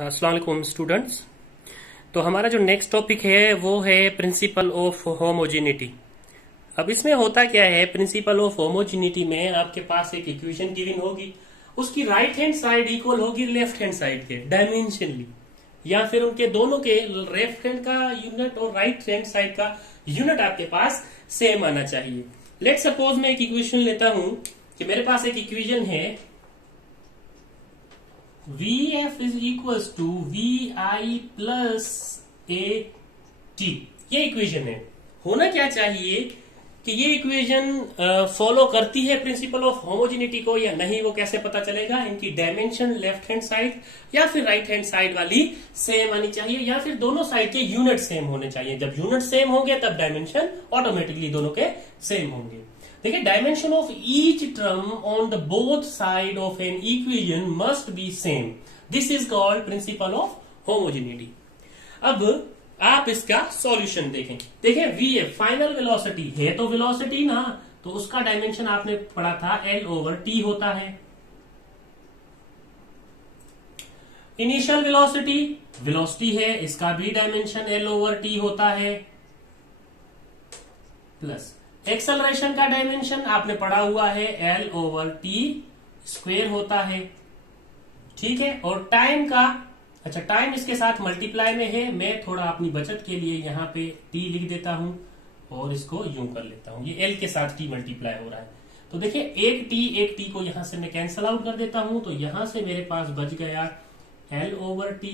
अस्सलाम वालेकुम स्टूडेंट्स। तो हमारा जो नेक्स्ट टॉपिक है वो है प्रिंसिपल ऑफ होमोजेनिटी। अब इसमें होता क्या है, प्रिंसिपल ऑफ होमोजेनिटी में आपके पास एक इक्वेशन गिवन होगी, उसकी राइट हैंड साइड इक्वल होगी लेफ्ट हैंड साइड के डायमेंशनली, या फिर उनके दोनों के लेफ्ट हैंड का यूनिट और राइट हैंड साइड का यूनिट आपके पास सेम आना चाहिए। लेट सपोज मैं एक इक्वेशन लेता हूं कि मेरे पास एक इक्वेशन है VF is equal to VI plus AT। ये इक्वेशन है। होना क्या चाहिए कि ये इक्वेशन फॉलो करती है प्रिंसिपल ऑफ होमोजेनिटी को या नहीं, वो कैसे पता चलेगा? इनकी डायमेंशन लेफ्ट हैंड साइड या फिर राइट हैंड साइड वाली सेम आनी चाहिए, या फिर दोनों साइड के यूनिट सेम होने चाहिए। जब यूनिट सेम होंगे तब डायमेंशन ऑटोमेटिकली दोनों के सेम होंगे। देखिए, dimension of each term on the both side of an equation must be same. This is called principal of homogeneity. अब आप इसका सॉल्यूशन देखें। देखें, VF फाइनल वेलोसिटी है, तो वेलोसिटी ना, तो उसका डायमेंशन आपने पढ़ा था L/T होता है। इनिशियल वेलोसिटी वेलोसिटी है, इसका भी डायमेंशन L/T होता है। प्लस एक्सेलरेशन का डायमेंशन आपने पढ़ा हुआ है L/T² होता है। ठीक है। और टाइम का, अच्छा टाइम इसके साथ मल्टीप्लाई में है, मैं थोड़ा अपनी बचत के लिए यहाँ पे T लिख देता हूं और इसको यूं कर लेता हूं। ये L के साथ T मल्टीप्लाई हो रहा है। तो देखिए, एक T को यहां से मैं कैंसल आउट कर देता हूं, तो यहां से मेरे पास बच गया L/T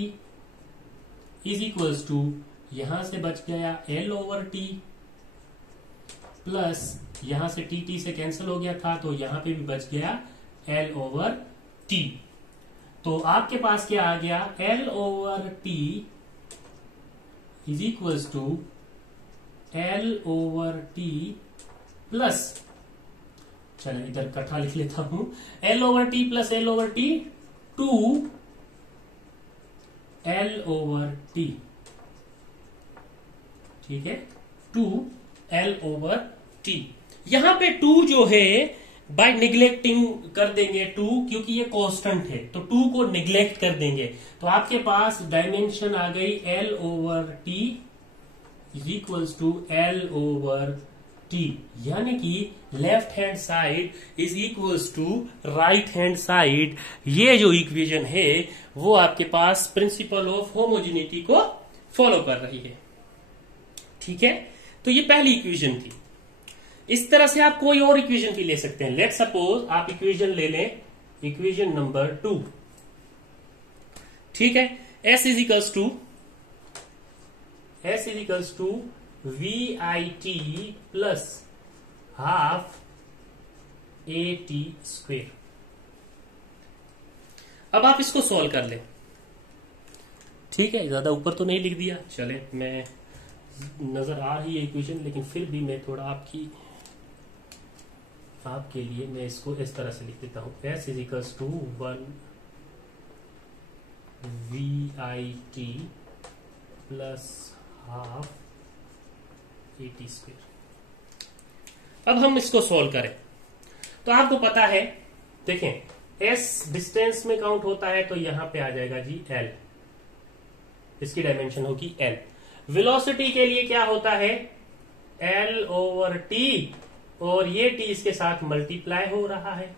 इज इक्वल्स टू, यहां से बच गया L/T प्लस यहां से T से कैंसिल हो गया था, तो यहां पे भी बच गया L/T। तो आपके पास क्या आ गया? L/T is equals to L/T plus, चलो इधर इकट्ठा लिख लेता हूं, L/T प्लस L/T 2 L/T। ठीक है, 2 L/T। यहां पे 2 जो है बाय निग्लेक्टिंग कर देंगे 2, क्योंकि ये कांस्टेंट है, तो 2 को निग्लेक्ट कर देंगे, तो आपके पास डायमेंशन आ गई L/T is equals to L/T, यानी कि left hand side is equals to right hand side. ये जो इक्वेशन है वो आपके पास प्रिंसिपल ऑफ होमोजेनिटी को फॉलो कर रही है। ठीक है, तो ये पहली इक्वेशन थी। इस तरह से आप कोई और इक्वेशन भी ले सकते हैं। लेट सपोज आप इक्वेशन ले लें, इक्वेशन नंबर 2। ठीक है, S is equals to VIT plus half AT²। अब आप इसको सॉल्व कर लें। ठीक है, ज्यादा ऊपर तो नहीं लिख दिया, चले, मैं नजर आ रही है इक्वेशन, लेकिन फिर भी मैं थोड़ा आपके लिए मैं इसको इस तरह से लिख देता हूं। S is equals to 1 VIT plus half AT²। अब हम इसको सॉल्व करें तो आपको पता है, देखें S डिस्टेंस में काउंट होता है, तो यहां पे आ जाएगा जी L, इसकी डायमेंशन होगी L। वेलोसिटी के लिए क्या होता है? L/T, और ये T इसके साथ मल्टीप्लाई हो रहा है,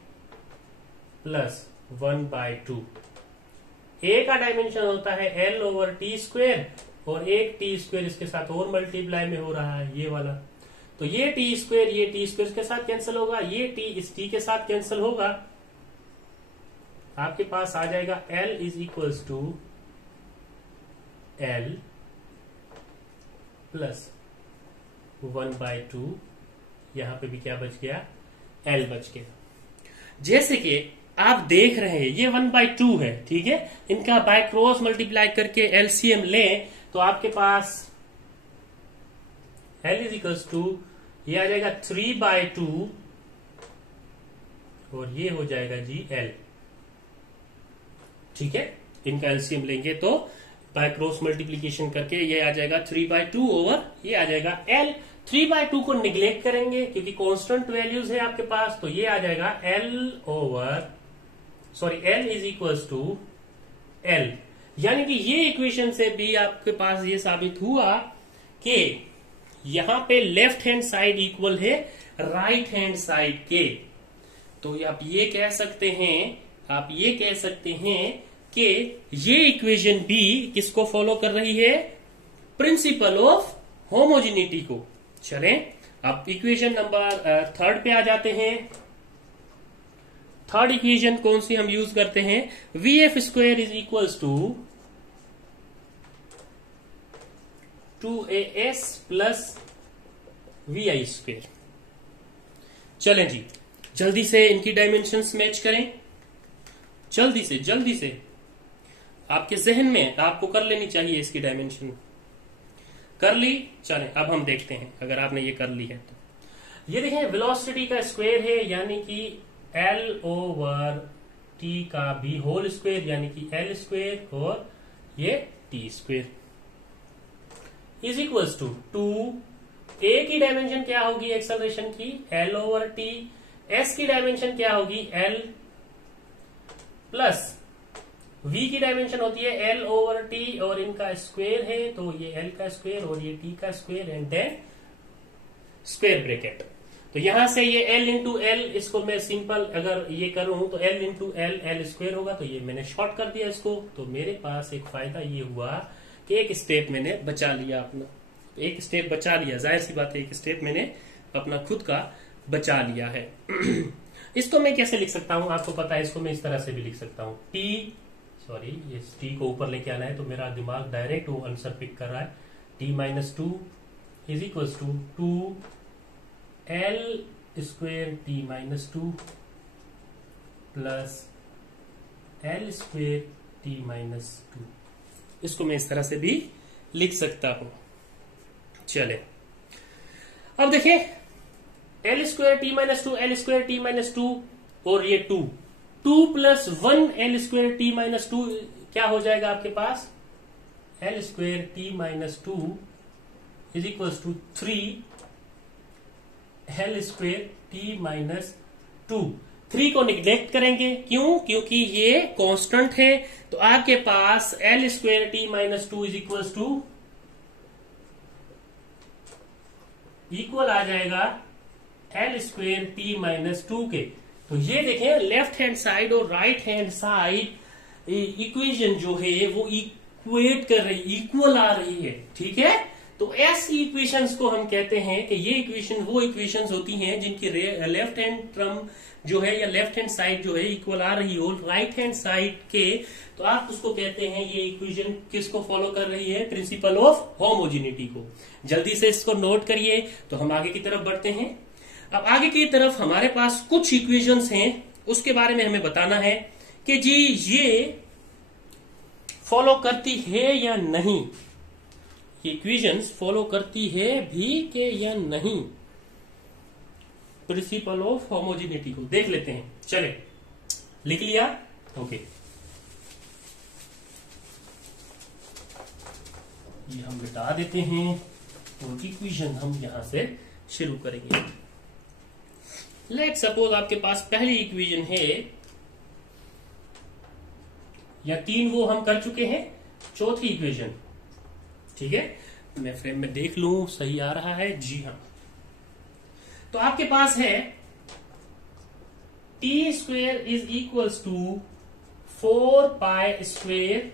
प्लस 1/2। A का डायमेंशन होता है L/T², और एक T² इसके साथ और मल्टीप्लाई में हो रहा है, ये वाला। तो ये T² इसके साथ कैंसिल होगा, ये T इस T के साथ कैंसिल होगा, आपके पास आ जाएगा L is equals to L plus 1/2। यहां पे भी क्या बच गया? L बच गया। जैसे कि आप देख रहे हैं ये 1/2 है, ठीक है, इनका बाय क्रॉस मल्टीप्लाई करके LCM लें तो आपके पास L इज इक्वल्स टू, ये आ जाएगा 3/2, और ये हो जाएगा जी L। ठीक है, इनका LCM लेंगे तो बाय क्रॉस मल्टीप्लीकेशन करके ये आ जाएगा 3/2 ओवर ये आ जाएगा L। 3/2 को निग्लेक्ट करेंगे क्योंकि कांस्टेंट वैल्यूज है आपके पास, तो ये आ जाएगा L is equals to L। यानी कि ये इक्वेशन से भी आपके पास ये साबित हुआ कि यहां पे लेफ्ट हैंड साइड इक्वल है राइट हैंड साइड के। तो आप ये कह सकते हैं कि ये इक्वेशन भी किसको फॉलो कर रही है, प्रिंसिपल ऑफ होमोजेनिटी को। चलें अब इक्वेशन नंबर 3 पे आ जाते हैं। थर्ड इक्वेशन कौन सी हम यूज करते हैं, VF square is equals to 2AS plus VI square. चलें जी, जल्दी से इनकी डायमेंशंस मैच करें, जल्दी से आपके जहन में आपको कर लेनी चाहिए इसकी डायमेंशन। कर ली? चलें अब हम देखते हैं अगर आपने ये कर ली है तो। ये देखें वेलोसिटी का स्क्वायर है यानी कि L/T का भी होल स्क्वायर यानी कि L स्क्वायर और ये T square is equals to 2A की डायमेंशन क्या होगी एक्सेलरेशन की, L/T। S की डायमेंशन क्या होगी, L प्लस V की डायमेंशन होती है L/T और इनका स्क्वायर है तो ये L का स्क्वायर और ये T का square and then square bracket. तो यहां से ये L इंटू L, इसको मैं सिंपल अगर ये करूं तो L इंटू L स्क्वायर होगा, तो ये मैंने शॉर्ट कर दिया इसको। तो मेरे पास एक फायदा ये हुआ कि एक स्टेप मैंने बचा लिया अपना, एक स्टेप बचा लिया, जाहिर सी बात है एक स्टेप मैंने अपना खुद का बचा लिया है। इसको मैं कैसे लिख सकता हूं, आपको पता है इसको मैं इस तरह से भी लिख सकता हूं, इस T को ऊपर लेके आना है तो मेरा दिमाग डायरेक्ट वो आंसर पिक कर रहा है। T-2 is equal to 2L square T-2 plus L square T-2। इसको मैं इस तरह से भी लिख सकता हूं। चले अब देखिए L square T-2 L square T-2 और ये 2 प्लस 1 L स्क्वेयर T-2 क्या हो जाएगा आपके पास, L square T-2 is equal to 3 L square T-2। 3 को निग्लेक्ट करेंगे, क्यों, क्योंकि ये कांस्टेंट है। तो आपके पास L square T-2 is equal आ जाएगा L स्क्वेयर T-2 के। तो ये देखें लेफ्ट हैंड साइड और राइट हैंड साइड इक्वेशन जो है वो इक्वेट कर रही, इक्वल आ रही है, ठीक है। तो ऐसी इक्वेशंस को हम कहते हैं कि ये इक्वेशन वो इक्वेशंस होती हैं जिनकी लेफ्ट हैंड टर्म जो है या लेफ्ट हैंड साइड जो है इक्वल आ रही हो राइट हैंड साइड के, तो आप उसको कहते हैं ये इक्वेशन किसको फॉलो कर रही है, प्रिंसिपल ऑफ होमोजेनिटी को। जल्दी से इसको नोट करिए। तो हम आगे की तरफ बढ़ते हैं। अब आगे की तरफ हमारे पास कुछ इक्वेशंस हैं, उसके बारे में हमें बताना है कि जी ये फॉलो करती है या नहीं, इक्वेशंस फॉलो करती है भी के या नहीं प्रिंसिपल ऑफ होमोजेनिटी को। देख लेते हैं, चले लिख लिया, ओके। ये हम मिटा देते हैं और इक्वेशन हम यहां से शुरू करेंगे। लेट सपोज आपके पास पहली इक्वेशन है या 3 वो हम कर चुके हैं, चौथी इक्वेशन, ठीक है। मैं फ्रेम में देख लूं सही आ रहा है, जी हाँ। तो आपके पास है T square is equals to 4 pi square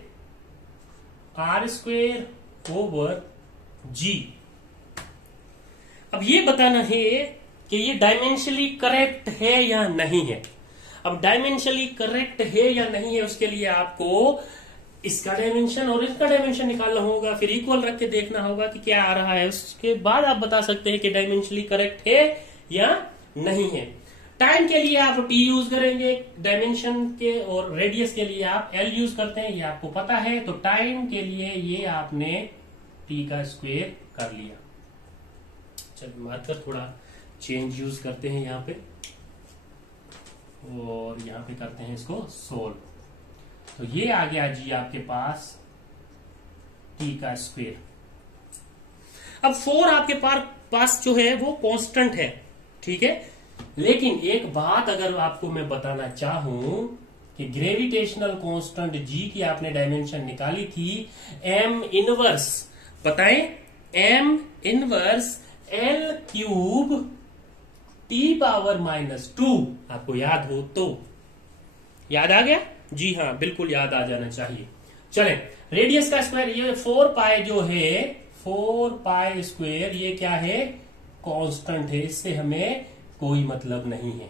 R square over G। अब ये बताना है कि ये डायमेंशनली करेक्ट है या नहीं है। अब डायमेंशनली करेक्ट है या नहीं है उसके लिए आपको इसका डायमेंशन और इसका डायमेंशन निकालना होगा, फिर इक्वल रख के देखना होगा कि क्या आ रहा है। उसके बाद आप बता सकते हैं कि डायमेंशनली करेक्ट है या नहीं है। टाइम के लिए आप T यूज करेंगे डायमेंशन के, और रेडियस के लिए आप L यूज करते हैं, ये आपको पता है। तो टाइम के लिए ये आपने T का स्क्वायर कर लिया। चलिए मार्कर थोड़ा चेंज यूज करते हैं यहाँ पे, और यहाँ पे करते हैं इसको सोल्व। तो ये आ गया जी आपके पास T का स्क्वायर। अब 4 आपके पास जो है वो कांस्टेंट है, ठीक है। लेकिन एक बात अगर आपको मैं बताना चाहूं कि ग्रेविटेशनल कांस्टेंट जी की आपने डायमेंशन निकाली थी एम इनवर्स, बताएं, M inverse L cube T power -2, आपको याद हो तो, याद आ गया? जी हाँ, बिल्कुल याद आ जाना चाहिए। चलें, रेडियस का स्क्वायर, ये 4 पाई जो है 4 पाई स्क्वायर, ये क्या है? कांस्टेंट है, इससे हमें कोई मतलब नहीं है,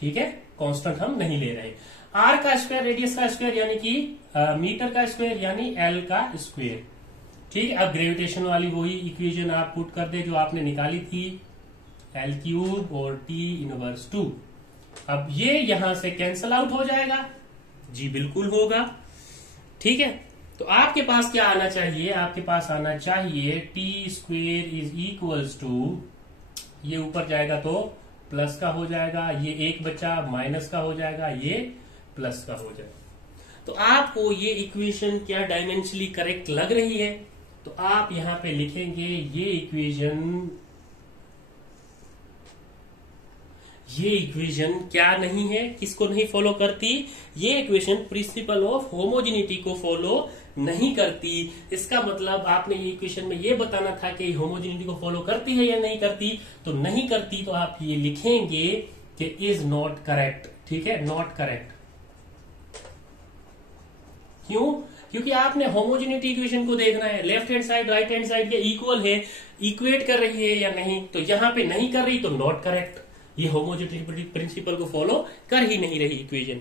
ठीक है, कांस्टेंट हम नहीं ले रहे। आर का स्क्वायर, रेडियस का स्क्वायर यानी कि मीटर का स्क्वायर यानी एल का स्क्वायर, ठीक है। अब ग्रेविटेशन वाली वही इक्वेशन आप पुट कर दे जो आपने निकाली थी, एल क्यूब और टी इनवर्स 2। अब ये यहां से कैंसल आउट हो जाएगा, जी बिल्कुल होगा, ठीक है। तो आपके पास क्या आना चाहिए? आपके पास आना चाहिए T square is equals to, ये ऊपर जाएगा तो प्लस का हो जाएगा, ये एक बचा माइनस का हो जाएगा, ये प्लस का हो जाएगा। तो आपको ये इक्वेशन क्या डायमेंशनली करेक्ट लग रही है? तो आप यहां पे लिखेंगे ये इक्वेशन क्या नहीं है, किसको नहीं फॉलो करती? ये इक्वेशन प्रिंसिपल ऑफ होमोजेनिटी को फॉलो नहीं करती। इसका मतलब आपने ये इक्वेशन में ये बताना था कि होमोजेनिटी को फॉलो करती है या नहीं करती, तो नहीं करती तो आप ये लिखेंगे कि इज नॉट करेक्ट, ठीक है, नॉट करेक्ट। क्यों? क्योंकि आपने होमोजेनिटी इक्वेशन को देखना है, left hand side right hand side के इक्वल है, इक्वेट कर रही है या नहीं, तो यहां पे नहीं कर रही तो नॉट करेक्ट, ये होमोजेनिटी प्रिंसिपल को फॉलो कर ही नहीं रही इक्वेशन।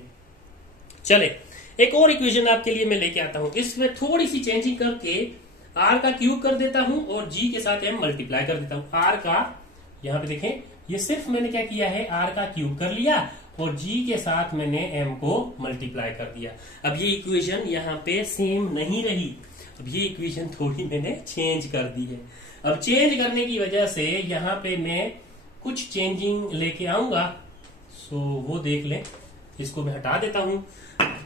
चले, एक और इक्वेशन आपके लिए मैं लेके आता हूं, इसमें थोड़ी सी चेंजिंग करके आर का क्यूब कर देता हूं और जी के साथ एम मल्टीप्लाई कर देता हूं। आर का, यहां पे देखें, ये सिर्फ मैंने क्या किया है, आर का क्यूब कर लिया और जी के साथ मैंने एम को मल्टीप्लाई कर दिया। अब ये इक्वेशन यहाँ पे सेम नहीं रही, अब ये इक्वेशन थोड़ी मैंने चेंज कर दी है। अब चेंज करने की वजह से यहाँ पे मैं कुछ चेंजिंग लेके आऊंगा, सो वो देख लें। इसको मैं हटा देता हूं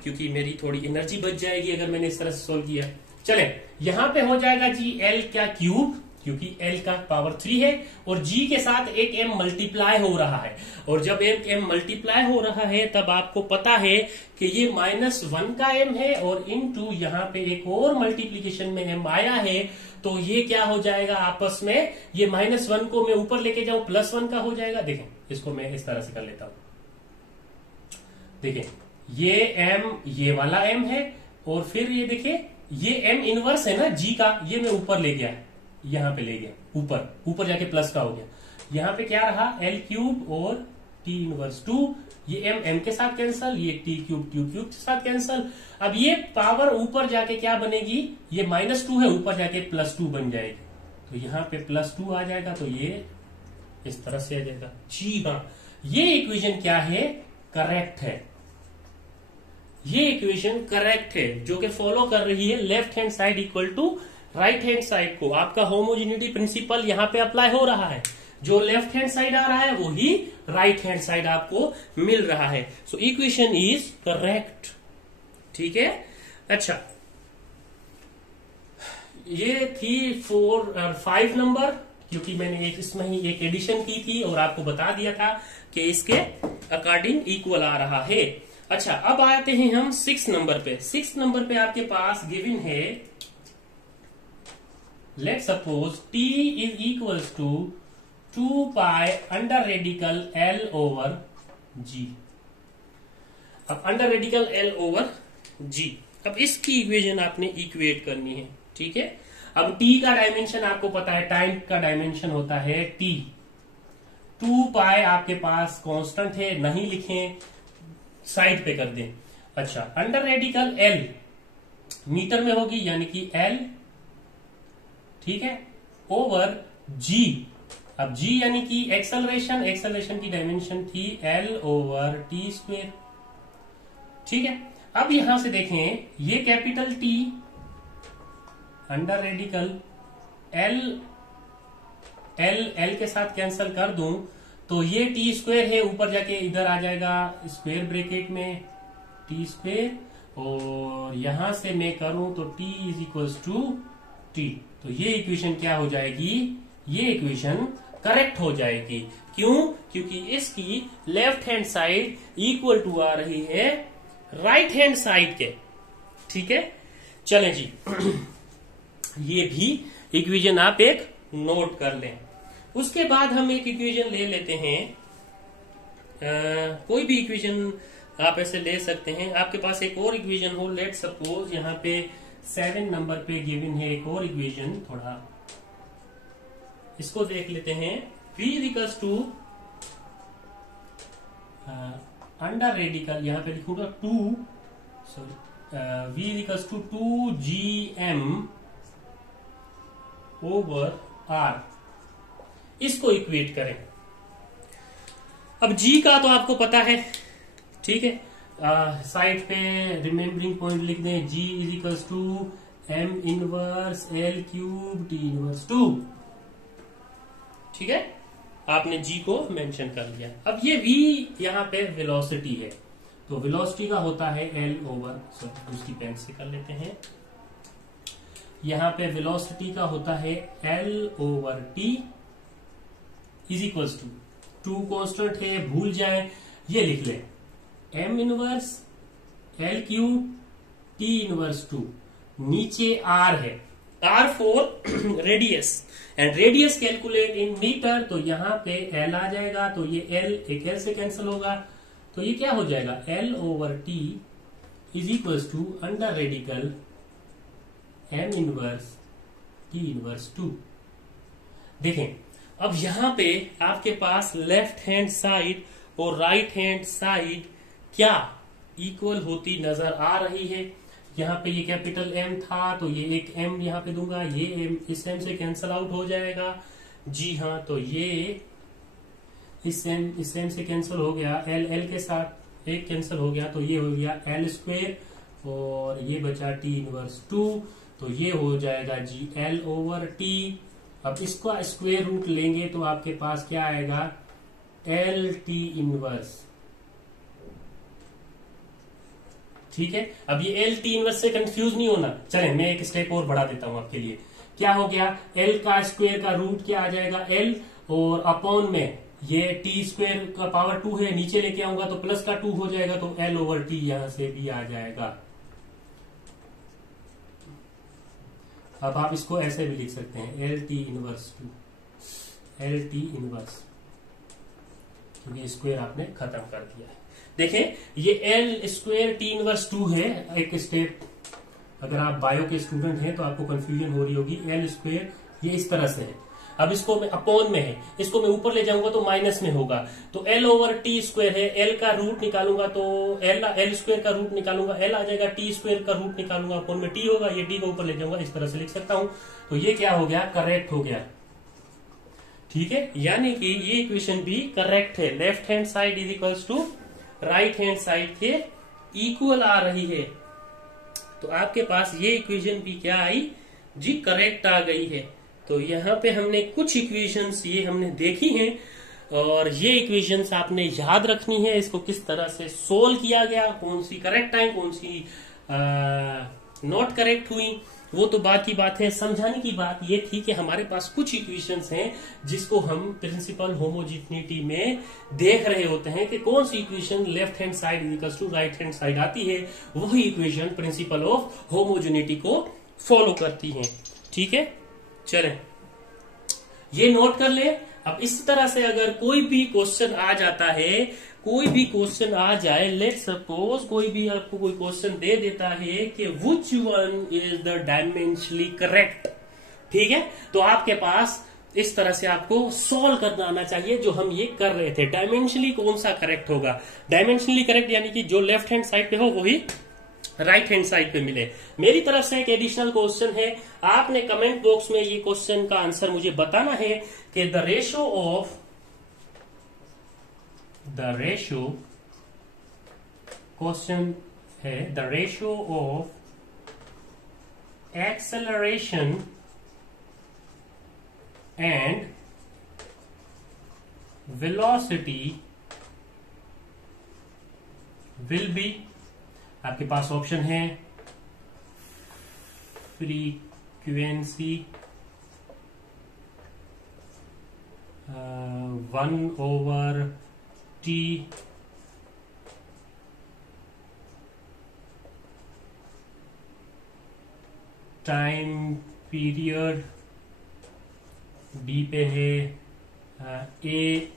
क्योंकि मेरी थोड़ी एनर्जी बच जाएगी अगर मैंने इस तरह से सोल्व किया। चले, यहां पे हो जाएगा जी एल का क्यूब, क्योंकि एल का पावर 3 है और जी के साथ एक एम मल्टीप्लाई हो रहा है, और जब एक एम मल्टीप्लाई हो रहा है तब आपको पता है कि ये -1 का एम है और इनटू यहाँ पे एक और मल्टीप्लीकेशन में एम आया है, तो ये क्या हो जाएगा आपस में, ये -1 को मैं ऊपर लेके जाऊं +1 का हो जाएगा। देखें, इसको मैं इस तरह से कर लेता हूं, देखें ये एम, ये वाला एम है, और फिर ये देखिए ये एम इनवर्स है ना जी का, ये मैं ऊपर ले गया, यहां पे ले गया ऊपर जाके प्लस का हो गया। यहां पे क्या रहा, एल क्यूब और टी इनवर्स 2, ये एम के साथ कैंसल, ये टी क्यूब के साथ कैंसल। अब ये पावर ऊपर जाके क्या बनेगी, ये -2 है, ऊपर जाके +2 बन जाएगी, तो यहाँ पे +2 आ जाएगा, तो ये इस तरह से आ जाएगा। जी हाँ, ये इक्वेशन क्या है, करेक्ट है, ये इक्वेशन करेक्ट है, जो कि फॉलो कर रही है left hand side equal to right hand side को। आपका होमोजेनिटी प्रिंसिपल यहां पे अप्लाई हो रहा है, जो लेफ्ट हैंड साइड आ रहा है वो ही राइट हैंड साइड आपको मिल रहा है। सो इक्वेशन इज करेक्ट, ठीक है। अच्छा, ये थी 4 और 5 नंबर, क्योंकि मैंने इसमें ही एक एडिशन की थी और आपको बता दिया था कि इसके अकॉर्डिंग इक्वल आ रहा है। अच्छा, अब आते हैं हम 6 नंबर पे। 6 नंबर पे आपके पास गिवन है, let suppose t is equals to 2 pi under radical l over g। अब under radical l over g, अब इसकी इक्वेशन आपने इक्वेट करनी है, ठीक है। अब t का डायमेंशन आपको पता है, टाइम का डायमेंशन होता है t। 2 पाई आपके पास कांस्टेंट है, नहीं लिखें, साइड पे कर दें। अच्छा, अंडर रेडिकल l मीटर में होगी यानी कि l, ठीक है, ओवर g। अब g यानी कि एक्सेलरेशन की डायमेंशन थी l ओवर टी स्क्वेयर, ठीक है। अब यहां से देखें, ये capital T under radical l के साथ कैंसल कर दूं तो ये टी स्क्वेयर है, ऊपर जाके इधर आ जाएगा स्क्वेयर ब्रैकेट में टी स्क्वेयर, और यहां से मैं करूं तो t is equals to T. तो ये इक्वेशन क्या हो जाएगी, ये इक्वेशन करेक्ट हो जाएगी। क्यों? क्योंकि इसकी left hand side equal to आ रही है राइट हैंड साइड के। ठीक है, चलें जी। ये भी इक्वेशन आप एक नोट कर लें। उसके बाद हम एक इक्वेशन ले लेते हैं, कोई भी इक्वेशन आप ऐसे ले सकते हैं। आपके पास एक और इक्वेशन हो, लेट सपोज यहाँ पे 7 नंबर पे गिवन है एक और इक्वेशन, थोड़ा इसको देख लेते हैं। v equals to under radical, यहाँ पे लिखूंगा 2, sorry v equals to 2gm over r, इसको इक्वेट करें। अब g का तो आपको पता है, ठीक है, साइड पे रिमेम्बरिंग पॉइंट लिख दें, g is equals to m inverse l cube t inverse 2। ठीक है, आपने g को मेंशन कर लिया। अब ये v यहाँ पे वेलोसिटी है, तो वेलोसिटी का होता है l ओवर, सॉरी दूसरी पेन से कर लेते हैं, यहाँ पे वेलोसिटी का होता है l over t is equals to 2 constant है, भूल जाए, ये लिख लें m inverse l cube t inverse 2, नीचे r है, r for radius, and radius calculate in metre, तो यहाँ पे l आ जाएगा, तो ये l एक l से कैंसिल होगा, तो ये क्या हो जाएगा l over t is equals to under radical m inverse t inverse 2। देखें, अब यहां पे आपके पास लेफ्ट हैंड साइड और राइट हैंड साइड क्या इक्वल होती नजर आ रही है। यहाँ पे ये कैपिटल M था, तो ये एक M यहाँ पे दूंगा, ये M इस M से कैंसल आउट हो जाएगा। जी हाँ, तो ये इस M से कैंसिल हो गया, L के साथ एक कैंसिल हो गया, तो ये हो गया L स्क्वेयर, और ये बचा T इनवर्स 2, तो ये हो जाएगा जी L ओवर T। अब इसका स्क्वेयर रूट लेंगे तो आपके पास क्या आएगा, L T इनवर्स। ठीक है, अब ये L T इनवर्स से कंफ्यूज नहीं होना। चलें, मैं एक स्टेप और बढ़ा देता हूं आपके लिए। क्या हो गया, L का स्क्वेयर का रूट क्या आ जाएगा L, और अपॉन में ये T स्क्वेयर का पावर 2 है, नीचे लेके आऊंगा तो प्लस का 2 हो जाएगा, तो L ओवर T यहां से भी आ जाएगा। अब आप इसको ऐसे भी लिख सकते हैं L T inverse 2, L T inverse, क्योंकि स्क्वेयर आपने खत्म कर दिया है। देखें, ये L स्क्वेयर T इनवर्स 2 है। एक स्टेप, अगर आप बायो के स्टूडेंट हैं तो आपको कंफ्यूजन हो रही होगी, L स्क्वेयर ये इस तरह से है, अब इसको मैं अपॉन में है, इसको मैं ऊपर ले जाऊंगा तो माइनस में होगा, तो L ओवर T स्क्वेयर है, L का रूट निकालूंगा तो L स्क्वेयर का रूट निकालूंगा, L आ जाएगा, T स्क्वेयर का रूट निकालूंगा, अपॉन में T होगा, ये T को ऊपर ले जाऊंगा, इस तरह से लिख सकता हूं। तो ये क्या हो गया, करेक्ट हो गया। ठीक है, यानी कि ये इक्वेशन भी करेक्ट है, left hand side is equals to right hand side के इक्वल आ रही है। तो आपके पास ये इक्वेशन भी क्या आई जी, करेक्ट आ गई है। तो यहाँ पे हमने कुछ इक्वेशंस ये हमने देखी हैं, और ये इक्वेशंस आपने याद रखनी है, इसको किस तरह से सोल्व किया गया, कौन सी करेक्ट आई, कौन सी नॉट करेक्ट हुई, वो तो बात की बात है। समझाने की बात ये थी कि हमारे पास कुछ इक्वेशंस हैं जिसको हम प्रिंसिपल होमोजिनिटी में देख रहे होते हैं कि कौन सी equation left hand side equals to right hand side आती है, वही इक्वेशन प्रिंसिपल ऑफ होमोजिनिटी को फॉलो करती है। ठीक है, चलें ये नोट कर ले। अब इस तरह से अगर कोई भी क्वेश्चन आ जाता है, कोई भी क्वेश्चन आ जाए, लेट सपोज कोई भी आपको कोई क्वेश्चन दे देता है कि which one is the dimensionally correct, ठीक है, तो आपके पास इस तरह से आपको सॉल्व करना आना चाहिए, जो हम ये कर रहे थे। डायमेंशनली कौन सा करेक्ट होगा, डायमेंशनली करेक्ट यानी कि जो लेफ्ट हैंड साइड पे हो वही राइट हैंड साइड पे मिले। मेरी तरफ से एक एडिशनल क्वेश्चन है, आपने कमेंट बॉक्स में ये क्वेश्चन का आंसर मुझे बताना है कि द रेशियो क्वेश्चन है, the ratio of acceleration and velocity will be, आपके पास ऑप्शन है frequency 1/t time period, B पे है ए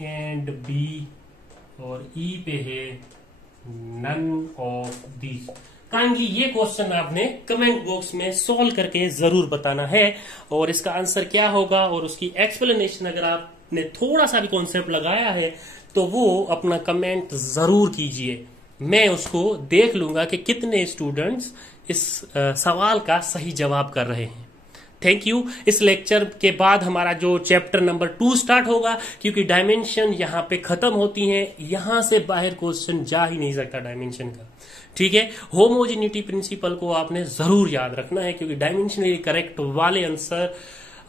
एंड बी, और ई पे है नन ऑफ दीज। काइंडली ये क्वेश्चन आपने कमेंट बॉक्स में सॉल्व करके जरूर बताना है, और इसका आंसर क्या होगा और उसकी एक्सप्लेनेशन अगर आपने थोड़ा सा भी कॉन्सेप्ट लगाया है तो वो अपना कमेंट जरूर कीजिए। मैं उसको देख लूंगा कि कितने स्टूडेंट्स इस सवाल का सही जवाब कर रहे हैं। Thank you. इस लेक्चर के बाद हमारा जो चैप्टर नंबर 2 स्टार्ट होगा, क्योंकि डायमेंशन यहाँ पे खत्म होती हैं, यहां से बाहर क्वेश्चन जा ही नहीं सकता डायमेंशन का। ठीक है, होमोजेनिटी प्रिंसिपल को आपने जरूर याद रखना है, क्योंकि डायमेंशनली करेक्ट वाले आंसर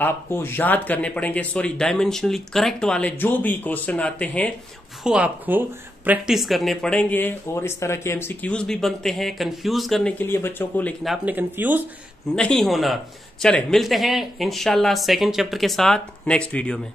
आपको याद करने पड़ेंगे। सॉरी, डायमेंशनली करेक्ट वाले जो भी क्वेश्चन आते हैं वो आपको प्रैक्टिस करने पड़ेंगे, और इस तरह के एमसीक्यूज भी बनते हैं कंफ्यूज करने के लिए बच्चों को, लेकिन आपने कंफ्यूज नहीं होना। चले मिलते हैं इंशाल्लाह सेकंड चैप्टर के साथ नेक्स्ट वीडियो में।